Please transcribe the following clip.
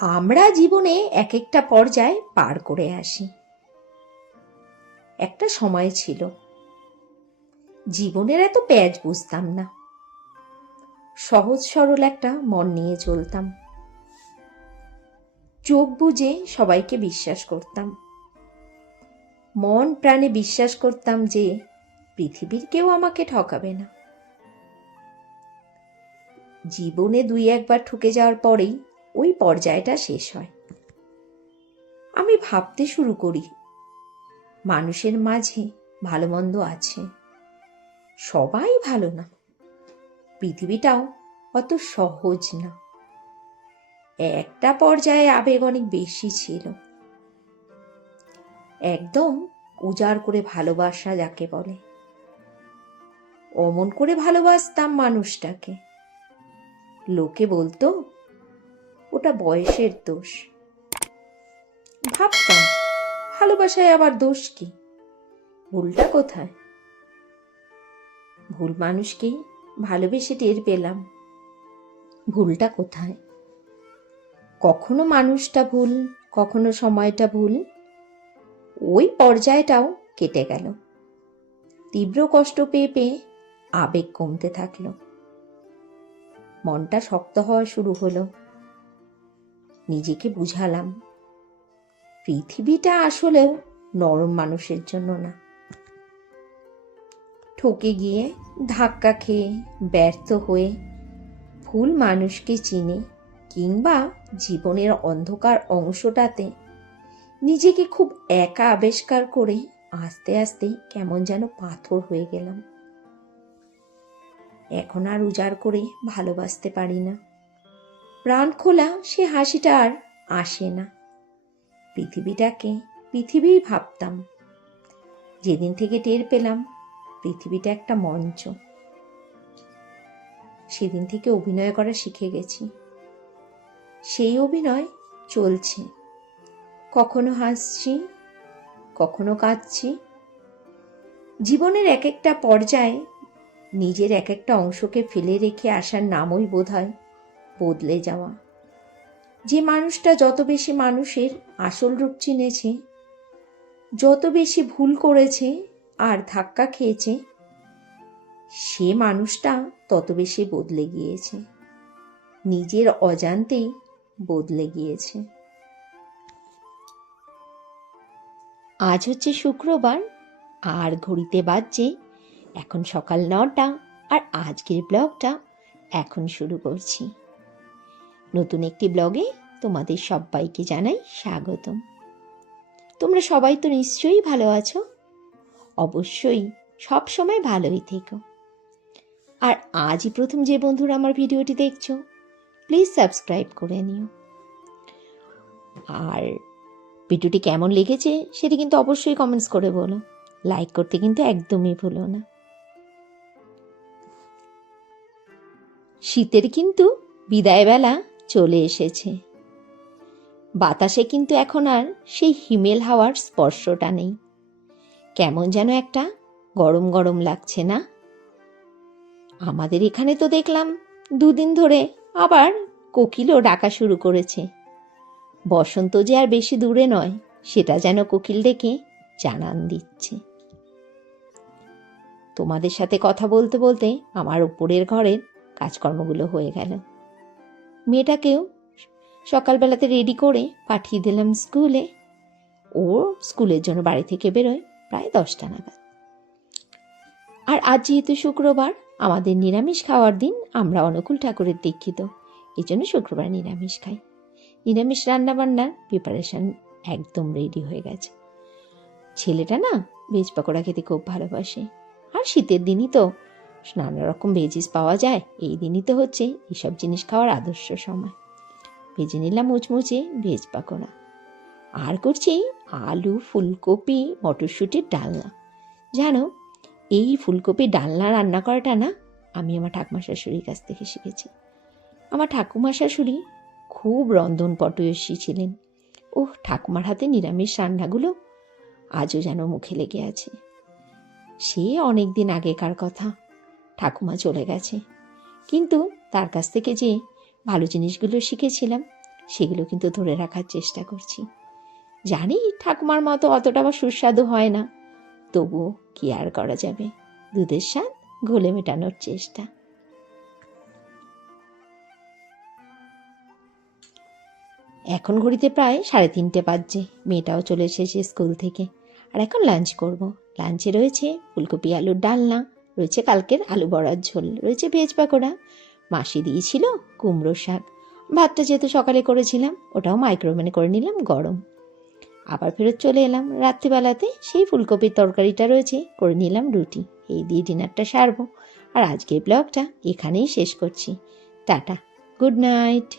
আমরা জীবনে এক একটা পর্যায় পার করে আসি। একটা সময় ছিল জীবনের এত প্যাঁচ বুঝতাম না, সহজ সরল একটা মন নিয়ে চলতাম। চোখ বুজে সবাইকে বিশ্বাস করতাম, মন প্রাণে বিশ্বাস করতাম যে পৃথিবীর কেউ আমাকে ঠকাবে না। জীবনে দুই একবার ঠকে যাওয়ার পরেই ওই পর্যায়টা শেষ হয়। আমি ভাবতে শুরু করি, মানুষের মাঝে ভালো মন্দ আছে, সবাই ভালো না, পৃথিবীটাও অত সহজ না। একটা পর্যায়ে আবেগ অনেক বেশি ছিল, একদম উজাড় করে ভালোবাসা যাকে বলে। অমন করে ভালোবাসতাম মানুষটাকে, লোকে বলতো ওটা বয়সের দোষ। ভাবতাম ভালোবাসায় আবার দোষ কি, ভুলটা কোথায়? ভুল মানুষকেই ভালোবেসে টের পেলাম ভুলটা কোথায়। কখনো মানুষটা ভুল, কখনো সময়টা ভুল। ওই পর্যায়টাও কেটে গেল। তীব্র কষ্ট পেয়ে পেয়ে আবেগ কমতে থাকলো, মনটা শক্ত হওয়া শুরু হলো। নিজেকে বুঝালাম পৃথিবীটা আসলেও নরম মানুষের জন্য না। ঠকে গিয়ে, ধাক্কা খেয়ে, ব্যর্থ হয়ে, ভুল মানুষকে চিনে কিংবা জীবনের অন্ধকার অংশটাতে নিজেকে খুব একা আবিষ্কার করে আস্তে আস্তে কেমন যেন পাথর হয়ে গেলাম। এখন আর উজাড় করে ভালোবাসতে পারি না, প্রাণ খোলা সে হাসিটা আর আসে না। পৃথিবীটাকে পৃথিবীই ভাবতাম, যেদিন থেকে টের পেলাম পৃথিবীটা একটা মঞ্চ, সেদিন থেকে অভিনয় করা শিখে গেছি। সেই অভিনয় চলছে, কখনো হাসছি, কখনো কাঁদছি। জীবনের এক একটা পর্যায়ে নিজের এক একটা অংশকে ফেলে রেখে আসার নামই বোধহয় বদলে যাওয়া। যে মানুষটা যত বেশি মানুষের আসল রূপ চিনেছে, যত বেশি ভুল করেছে আর ধাক্কা খেয়েছে, সে মানুষটা তত বেশি বদলে গিয়েছে, নিজের অজান্তেই বদলে গিয়েছে। আজ হচ্ছে শুক্রবার, আর ঘড়িতে বাজছে এখন সকাল 9টা। আর আজকের ব্লগটা এখন শুরু করছি। নতুন একটি ব্লগে তোমাদের সবাইকে জানাই স্বাগতম। তোমরা সবাই তো নিশ্চয়ই ভালো আছো, অবশ্যই সব সময় ভালোই থেকো। আর আজই প্রথম যে বন্ধুরা আমার ভিডিওটি দেখছো, প্লিজ সাবস্ক্রাইব করে নিও। আর ভিডিওটি কেমন লেগেছে সেটি কিন্তু অবশ্যই কমেন্টস করে বলো, লাইক করতে কিন্তু একদমই ভুলো না। শীতের কিন্তু বিদায়বেলা চলে এসেছে। বাতাসে কিন্তু এখন আর সেই হিমেল হাওয়ার স্পর্শটা নেই, কেমন যেন একটা গরম গরম লাগছে না? আমাদের এখানে তো দেখলাম দুদিন ধরে আবার কোকিলও ডাকা শুরু করেছে। বসন্ত যে আর বেশি দূরে নয়, সেটা যেন কোকিল ডেকে জানান দিচ্ছে। তোমাদের সাথে কথা বলতে বলতে আমার উপরের ঘরের কাজকর্মগুলো হয়ে গেল। মেয়েটাকেও সকালবেলাতে রেডি করে পাঠিয়ে দিলাম স্কুলে। ও স্কুলের জন্য বাড়ি থেকে বেরোয় প্রায় 10টা নাগাদ। আর আজ যেহেতু শুক্রবার, আমাদের নিরামিষ খাওয়ার দিন। আমরা অনুকূল ঠাকুরের দীক্ষিত, এই জন্য শুক্রবার নিরামিষ খাই। নিরামিষ রান্নাবান্নার প্রিপারেশন একদম রেডি হয়ে গেছে। ছেলেটা না ভেজ পকোড়া খেতে খুব ভালোবাসে, আর শীতের দিনই তো নানা রকম ভেজিস পাওয়া যায়। এই দিনই তো হচ্ছে এইসব জিনিস খাওয়ার আদর্শ সময়। ভেজে নিলাম মুচমুচে ভেজ পকোড়া, আর করছি আলু, ফুলকপি, মটরশুঁটির ডালনা। জানো, এই ফুলকপি ডালনা রান্না করাটা না আমি আমার ঠাকুমা শাশুড়ির কাছ থেকে শিখেছি। আমার ঠাকুমা শাশুড়ি খুব রন্ধনপটুয়সী ছিলেন। ঠাকুমার হাতে নিরামিষ রান্নাগুলো আজও যেন মুখে লেগে আছে। সে অনেক দিন আগেকার কথা, ঠাকুমা চলে গেছে, কিন্তু তার কাছ থেকে যে ভালো জিনিসগুলো শিখেছিলাম সেগুলো কিন্তু ধরে রাখার চেষ্টা করছি। জানি ঠাকুমার মতো অতটা আবার সুস্বাদু হয় না, তবুও কি আর করা যাবে, দুধের স্বাদ ঘোলে মেটানোর চেষ্টা। এখন ঘড়িতে প্রায় 3:30 বাজছে। মেয়েটাও চলে এসেছে স্কুল থেকে। আর এখন লাঞ্চ করব। লাঞ্চে রয়েছে ফুলকপি আলুর ডালনা, রয়েছে কালকের আলু বড়ার ঝোল, রয়েছে ভেজ পাকোড়া, মাসি দিয়েছিল কুমড়ো শাক, ভাতটা যেহেতু সকালে করেছিলাম ওটাও মাইক্রোওভেনে করে নিলাম গরম। আবার ফেরত চলে এলাম রাত্রিবেলাতে, সেই ফুলকপির তরকারিটা রয়েছে, করে নিলাম রুটি। এই দিয়ে ডিনারটা সারবো। আর আজকের ব্লগটা এখানেই শেষ করছি। Tata, good night.